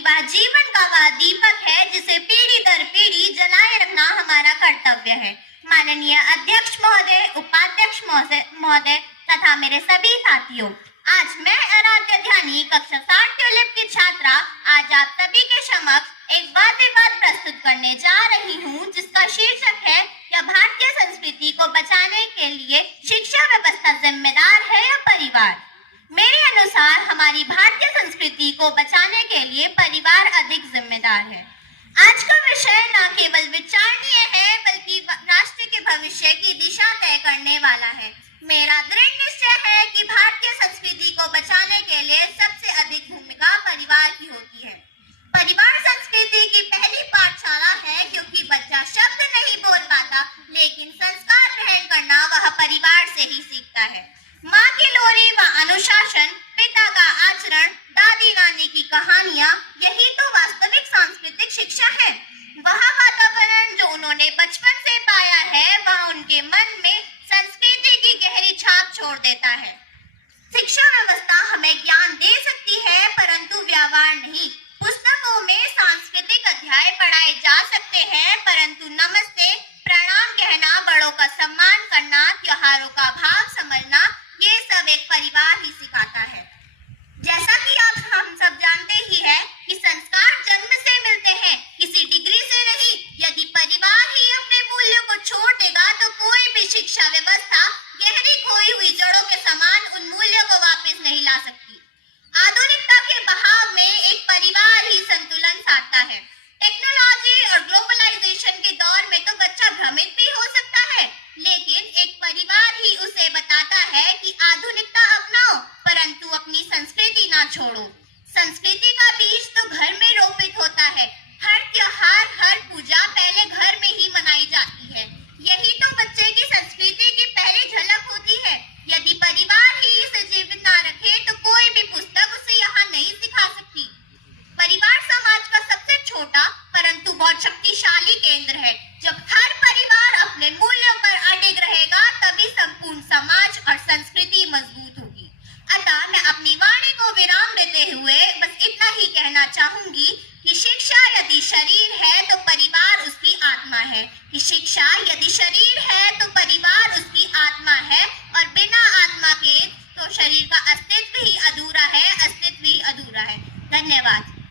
क्योंकि वह जीवन का वह दीपक है जिसे पीढ़ी दर पीढ़ी जलाए रखना हमारा कर्तव्य है। माननीय अध्यक्ष महोदय, उपाध्यक्ष महोदय तथा मेरे सभी साथियों, आज मैं आराध्य ध्यानी कक्षा 60 ट्यूलिप की छात्रा आज आप सभी के समक्ष एक वाद विवाद प्रस्तुत करने जा रही हूँ, जिसका शीर्षक है या भारतीय संस्कृति को बचाने के लिए शिक्षा व्यवस्था जिम्मेदार है या परिवार। मेरे अनुसार हमारी भारतीय संस्कृति को बचाने के लिए परिवार अधिक जिम्मेदार है। आज का विषय न केवल विचारणीय है बल्कि राष्ट्र के भविष्य की दिशा तय करने वाला है। मेरा दृढ़ निश्चय है कि भारतीय संस्कृति को बचाने के लिए सबसे अधिक भूमिका परिवार की होती है। परिवार संस्कृति की पहली पाठशाला है, क्योंकि बच्चा शब्द नहीं बोल पाता लेकिन संस्कार ग्रहण करना वह परिवार से ही सीखता है। माँ की लोरी व अनुशासन, पिता का आचरण, दादी नानी की कहानियाँ, यही तो वास्तविक सांस्कृतिक शिक्षा है। वह वातावरण जो उन्होंने बचपन से पाया है वह उनके मन में संस्कृति की गहरी छाप छोड़ देता है। शिक्षा व्यवस्था हमें ज्ञान दे सकती है परंतु व्यवहार नहीं। पुस्तकों में सांस्कृतिक अध्याय पढ़ाए जा सकते हैं परंतु नमस्ते, प्रणाम कहना, बड़ों का सम्मान करना, त्योहारों का भाव समझना, ये सब एक परिवार ही सिखाता है। जैसा कि हम सब जानते ही हैं कि संस्कार जन्म से मिलते हैं, किसी डिग्री से नहीं। यदि परिवार ही अपने मूल्यों को छोड़ देगा तो कोई भी शिक्षा व्यवस्था गहरी खोई हुई जड़ों के समान उन मूल्यों को वापस नहीं ला सकती। आधुनिकता के बहाव में एक परिवार ही संतुलन साधता है। टेक्नोलॉजी और ग्लोबलाइजेशन के दौर में तो बच्चा भ्रमित भी हो सकता है, लेकिन एक परिवार ही उसे बताता है कि आधुनिकता अपनाओ परंतु अपनी संस्कृति ना छोड़ो। संस्कृति का बीज तो घर में रोपित होता है। हर त्योहार, हर पूजा पहले घर में ही मनाई जाती है। यही तो बच्चे की संस्कृति की पहली झलक होती है। यदि परिवार ही इसे जीवित ना रखे तो कोई भी पुस्तक उसे यहाँ नहीं सिखा सकती। परिवार समाज का सबसे छोटा परंतु बहुत शक्तिशाली केंद्र है। जब हर परिवार अपने मूल्यों पर अडिग रहेगा तभी संपूर्ण समाज और संस्कृति मजबूत होगी। अतः मैं अपनी वाणी को विराम देते हुए बस इतना ही कहना चाहूंगी कि शिक्षा यदि शरीर है तो परिवार उसकी आत्मा है, कि शिक्षा यदि शरीर है तो परिवार उसकी आत्मा है, और बिना आत्मा के तो शरीर का अस्तित्व ही अधूरा है, अस्तित्व ही अधूरा है। धन्यवाद।